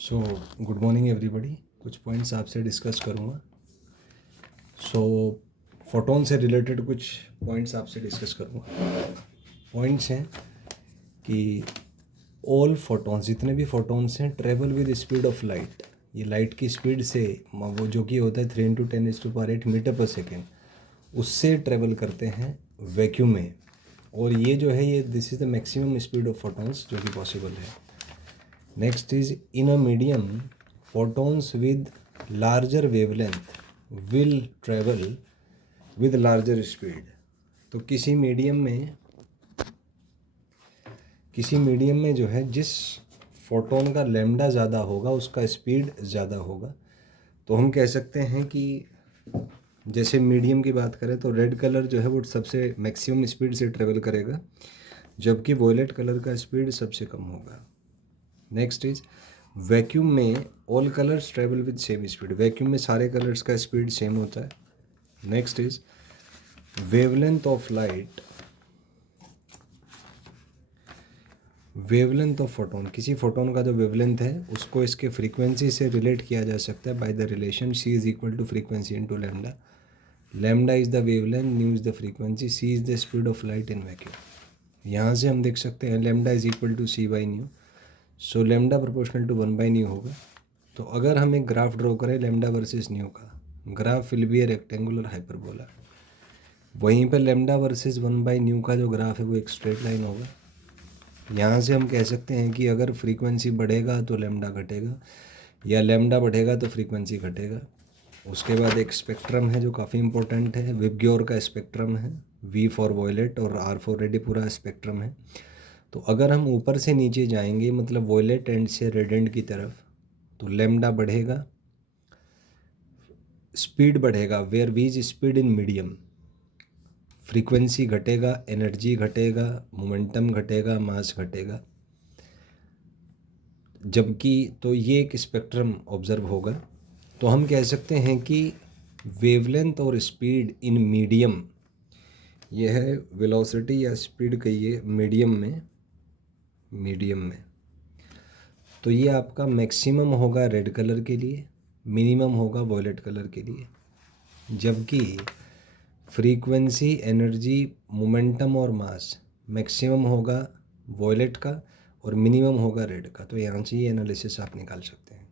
So good morning everybody. कुछ points आपसे discuss करूँगा। सो फोटोन से रिलेटेड कुछ पॉइंट्स आपसे डिस्कस करूँगा। पॉइंट्स हैं कि ऑल फोटोन्स, जितने भी फोटोन्स हैं, travel with speed of light. ये लाइट की स्पीड से, वो जो कि होता है 3 × 10⁸ मीटर पर सेकेंड, उससे ट्रेवल करते हैं वैक्यूम में। और ये जो है, ये this is the maximum speed of photons जो कि पॉसिबल है। Next is in a medium, photons with larger wavelength will travel with larger speed। तो किसी मीडियम में जो है, जिस फोटोन का लैम्डा ज़्यादा होगा उसका स्पीड ज़्यादा होगा। तो हम कह सकते हैं कि जैसे मीडियम की बात करें तो रेड कलर जो है वो सबसे मैक्सिमम स्पीड से ट्रेवल करेगा, जबकि वॉयलेट कलर का स्पीड सबसे कम होगा। नेक्स्ट इज वैक्यूम में all colours travel with same speed. Vacuum में सारे कलर्स का स्पीड सेम होता है। Next is wavelength of light, wavelength of photon. किसी फोटोन का जो वेवलेंथ है उसको इसके फ्रीक्वेंसी से रिलेट किया जा सकता है by the relation C is equal to frequency into lambda. Lambda is the wavelength, nu is the frequency, C is the speed of light in vacuum. यहाँ से हम देख सकते हैं lambda is equal to C by nu. So lambda proportional to 1/न्यू होगा। तो अगर हम एक ग्राफ ड्रॉ करें लैम्डा वर्सेस न्यू का, graph will be a rectangular hyperbola. वहीं पे लैम्डा वर्सेस 1/न्यू का जो ग्राफ है वो एक स्ट्रेट लाइन होगा। यहाँ से हम कह सकते हैं कि अगर फ्रीक्वेंसी बढ़ेगा तो लैम्डा घटेगा, या लैम्डा बढ़ेगा तो फ्रीक्वेंसी घटेगा। उसके बाद एक स्पेक्ट्रम है जो काफ़ी इंपॉर्टेंट है, विबग्योर का स्पेक्ट्रम है। V फॉर वॉयलेट और R फॉर रेड, पूरा स्पेक्ट्रम है। तो अगर हम ऊपर से नीचे जाएंगे, मतलब वॉयलेट एंड से रेड एंड की तरफ, तो लैम्डा बढ़ेगा, स्पीड बढ़ेगा, where V is speed in medium. Frequency घटेगा, एनर्जी घटेगा, मोमेंटम घटेगा, मास घटेगा। जबकि तो ये एक स्पेक्ट्रम ऑब्जर्व होगा। तो हम कह सकते हैं कि वेवलेंथ और स्पीड इन मीडियम, ये है वेलोसिटी या स्पीड कहिए मीडियम में। तो ये आपका मैक्सिमम होगा रेड कलर के लिए, मिनिमम होगा वॉयलेट कलर के लिए। जबकि फ्रीक्वेंसी, एनर्जी, मोमेंटम और मास मैक्सिमम होगा वॉयलेट का और मिनिमम होगा रेड का। तो यहाँ से ये एनालिसिस आप निकाल सकते हैं।